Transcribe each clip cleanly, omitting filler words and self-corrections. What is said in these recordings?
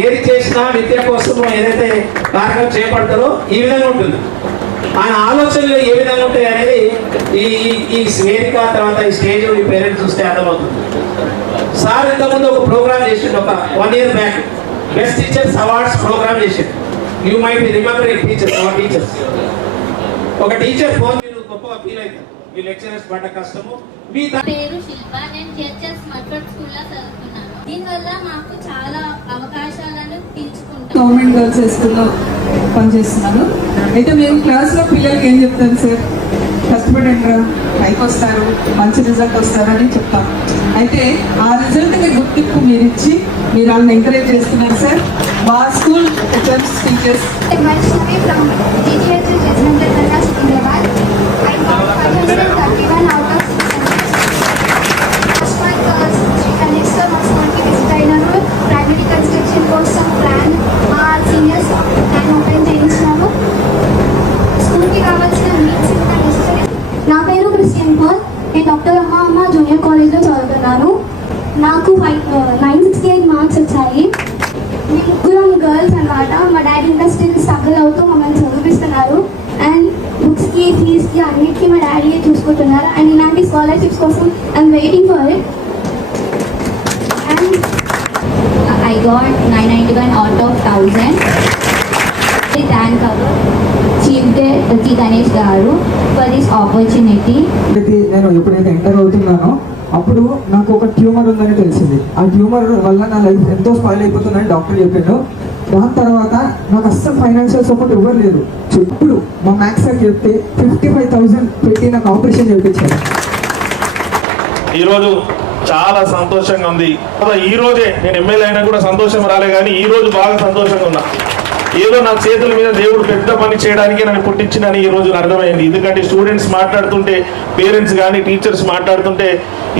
ఏది చేసినా విద్య కోసం ఏదైతే కార్యక్రమం చేపడతారో ఈ విధంగా ఉంటుంది. ఆయన ఆలోచనలు ఏ విధంగా ఉంటాయి అనేది ఈ వేదిక తర్వాత ఈ స్టేజ్ ఈ పేరెంట్స్ చూస్తే అర్థమవుతుంది. సార్ ఇంతకుముందు ఒక ప్రోగ్రామ్ చేసిండు, ఒక 1 year back best teachers awards program చేసిండు. You might be remembering teachers, our teachers. ఒక టీచర్ ఫోన్ మీరు గొప్పగా ఫీల్ అవుతారు, మీ లెక్చరర్స్ పడ్డ కష్టము. మీ పేరు శిల్ప, నేను చర్చెస్ మట్రోడ్ స్కూల్లో చదువుతున్నాను. దీనివల్ల మాకు చాలా అవకాశాలను తీసుకుంటాం. గవర్నమెంట్ గర్ల్స్ స్కూల్లో పనిచేస్తున్నాను. అయితే మేము క్లాస్లో పిల్లలకి ఏం చెప్తాను సార్, కష్టపడండి, పైకి వస్తారు, మంచి రిజల్ట్ వస్తారని చెప్తాం. అయితే ఆ రిజల్ట్ని గుర్తింపు మీరు ఇచ్చి మీరు వాళ్ళని ఎంకరేజ్ చేస్తున్నారు సార్. మా స్కూల్ టీచర్స్ డాక్టర్ అమ్మ జూనియర్ కాలేజ్లో చదువుతున్నాను. నాకు 968 మార్క్స్ వచ్చాయి. మేము ముగ్గురం గర్ల్స్ అన్నమాట. మా డాడీ ఇంకా స్టిల్ స్ట్రగుల్ అవుతూ మమ్మల్ని చదివిస్తున్నారు. అండ్ బుక్స్కి ఫీజ్కి అన్నిటికీ మా డాడీ చూసుకుంటున్నారు. అండ్ ఇలాంటి స్కాలర్షిప్స్ కోసం I'm waiting for it. And I got 991 out of 1000. I thank our Chief Ganesh Garu for this opportunity. నేను ఎప్పుడైతే ఎంటర్ అవుతున్నానో అప్పుడు నాకు ఒక ట్యూమర్ ఉందని తెలిసింది. ఆ ట్యూమర్ వల్ల నా లైఫ్ ఎంతో స్పాయిల్ అయిపోతుందని డాక్టర్ చెప్పాడు. దాని తర్వాత నాకు అస్సలు ఫైనాన్షియల్ సపోర్ట్ ఇవ్వరు లేదు. ఇప్పుడు మా మ్యాథ్స్ సార్ చెప్తే 55,000 పెట్టి నాకు ఆపరేషన్ చేయించారు. ఈరోజు చాలా సంతోషంగా ఉంది. ఈ రోజే నేను ఎమ్మెల్యే అయినా కూడా సంతోషం రాలే, కానీ ఈ రోజు బాగా సంతోషంగా ఉన్నా. ఏదో నా చేతుల మీద దేవుడు పెద్ద పని చేయడానికి నన్ను పుట్టించిందని ఈ రోజు అర్థమైంది. ఎందుకంటే స్టూడెంట్స్ మాట్లాడుతుంటే, పేరెంట్స్ కానీ టీచర్స్ మాట్లాడుతుంటే,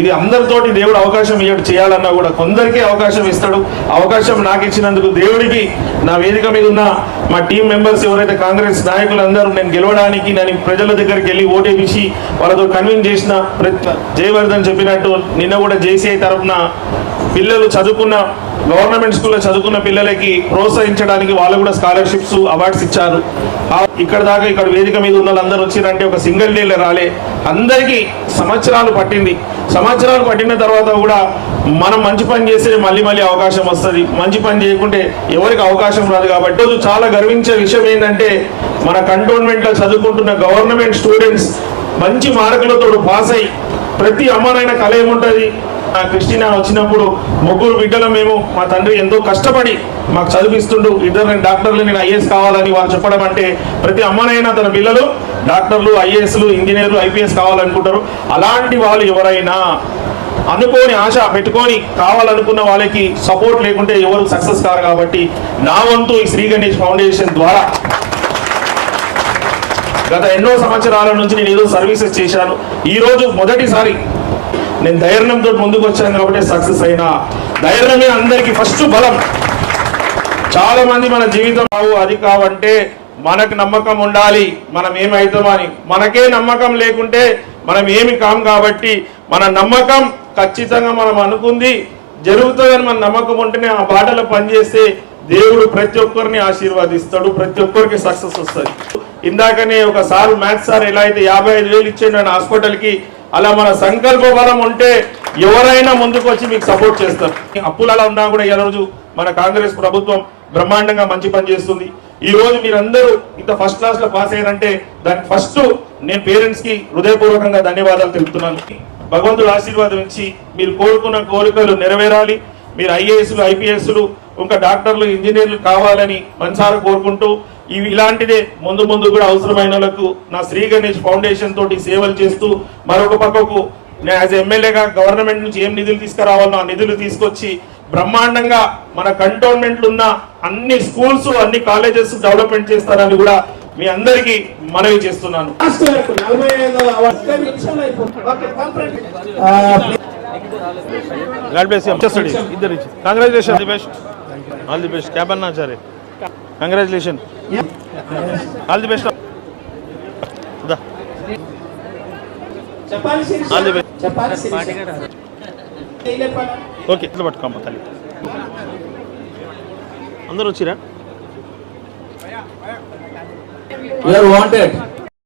ఇది అందరితోటి దేవుడు అవకాశం ఇవ్వడు. చేయాలన్నా కూడా కొందరికీ అవకాశం ఇస్తాడు. అవకాశం నాకు ఇచ్చినందుకు దేవుడికి, నా వేదిక మీద ఉన్న మా టీం మెంబర్స్ ఎవరైతే కాంగ్రెస్ నాయకులందరూ నేను గెలవడానికి నేను ప్రజల దగ్గరికి వెళ్ళి ఓటేపించి వాళ్ళతో కన్విన్స్ చేసిన జయవర్ధన్ చెప్పినట్టు నిన్న కూడా జేసీఐ తరఫున పిల్లలు చదువుకున్న గవర్నమెంట్ స్కూల్లో చదువుకున్న పిల్లలకి ప్రోత్సహించడానికి వాళ్ళు కూడా స్కాలర్షిప్స్ అవార్డ్స్ ఇచ్చారు. ఇక్కడ దాకా ఇక్కడ వేదిక మీద ఉన్న వాళ్ళందరూ వచ్చిరంటే ఒక సింగిల్ డేలో రాలే, అందరికీ సంవత్సరాలు పట్టింది. సంవత్సరాలు పట్టిన తర్వాత కూడా మనం మంచి పని చేస్తే మళ్ళీ అవకాశం వస్తుంది. మంచి పని చేయకుంటే ఎవరికి అవకాశం రాదు. కాబట్టి రోజు చాలా గర్వించే విషయం ఏంటంటే మన కంటోన్మెంట్లో చదువుకుంటున్న గవర్నమెంట్ స్టూడెంట్స్ మంచి మార్కులతో పాస్ అయ్యి, ప్రతి అమ్మనైనా కళ ఏముంటుంది, క్రిస్టినా వచ్చినప్పుడు ముగ్గురు బిడ్డలు మేము, మా తండ్రి ఎంతో కష్టపడి మాకు చదివిస్తుండు, ఇద్దరు డాక్టర్లు, నేను ఐఏఎస్ కావాలని వాళ్ళు చెప్పడం అంటే ప్రతి అమ్మనైనా తన పిల్లలు డాక్టర్లు, ఐఏఎస్లు, ఇంజనీర్లు, ఐపీఎస్ కావాలనుకుంటారు. అలాంటి వాళ్ళు ఎవరైనా అనుకోని ఆశ పెట్టుకొని కావాలనుకున్న వాళ్ళకి సపోర్ట్ లేకుంటే ఎవరు సక్సెస్ కారు. కాబట్టి నా వంతు ఈ శ్రీ గణేష్ ఫౌండేషన్ ద్వారా గత ఎన్నో సంవత్సరాల నుంచి నేను ఏదో సర్వీసెస్ చేశాను. ఈరోజు మొదటిసారి నేను ధైర్యంతో ముందుకు వచ్చాను కాబట్టి సక్సెస్ అయినా. ధైర్యమే అందరికీ ఫస్ట్ బలం. చాలా మంది మన జీవితం అది కావంటే మనకు నమ్మకం ఉండాలి, మనం ఏమవుతామని. మనకే నమ్మకం లేకుంటే మనం ఏమి కాం. కాబట్టి మన నమ్మకం ఖచ్చితంగా మనం అనుకుంది జరుగుతుందని మన నమ్మకం ఉంటేనే ఆ బాటలో పనిచేస్తే దేవుడు ప్రతి ఒక్కరిని ఆశీర్వాదిస్తాడు, ప్రతి ఒక్కరికి సక్సెస్ వస్తుంది. ఇందాకనే ఒక సార్ మ్యాథ్స్ సార్ ఎలా అయితే 55,000 ఇచ్చాడు ఆయన హాస్పిటల్కి, అలా మన సంకల్ప బలం ఉంటే ఎవరైనా ముందుకు వచ్చి మీకు సపోర్ట్ చేస్తారు. అప్పులలో ఉన్నా కూడా ఈ రోజు మన కాంగ్రెస్ ప్రభుత్వం బ్రహ్మాండంగా మంచి పని చేస్తుంది. ఈ రోజు మీరందరూ ఇంత ఫస్ట్ క్లాస్ లో పాస్ అయ్యారంటే దానికి ఫస్ట్ నేను పేరెంట్స్ కి హృదయపూర్వకంగా ధన్యవాదాలు తెలుపుతున్నాను. భగవంతుడు ఆశీర్వాదం ఇచ్చి మీరు కోరుకున్న కోరికలు నెరవేరాలి. మీరు ఐఏఎస్లు, ఐపీఎస్లు, ఇంకా డాక్టర్లు, ఇంజనీర్లు కావాలని మనసారా కోరుకుంటూ ఇలాంటిదే ముందు కూడా అవసరమైన వాళ్ళకు నా శ్రీ గణేష్ ఫౌండేషన్ తోటి సేవలు చేస్తూ, మరొక పక్కకు నేను యాజ్ ఎమ్మెల్యేగా గవర్నమెంట్ నుంచి ఏం నిధులు తీసుకురావాలో ఆ నిధులు తీసుకొచ్చి బ్రహ్మాండంగా మన కంటోన్మెంట్లు ఉన్న అన్ని స్కూల్స్, అన్ని కాలేజెస్ డెవలప్మెంట్ చేస్తారని కూడా మీ అందరికీ మనవి చేస్తున్నాను. All the best. क्या बनना चाह रहे? Congratulations. All the best. చెప్పాలి శిరీష. All the best. చెప్పాలి శిరీష. చేయలేపాలా? ఓకే ఇట్లా పట్టుకోమ్మ తల్లి అందరూ వచ్చిరా You are wanted.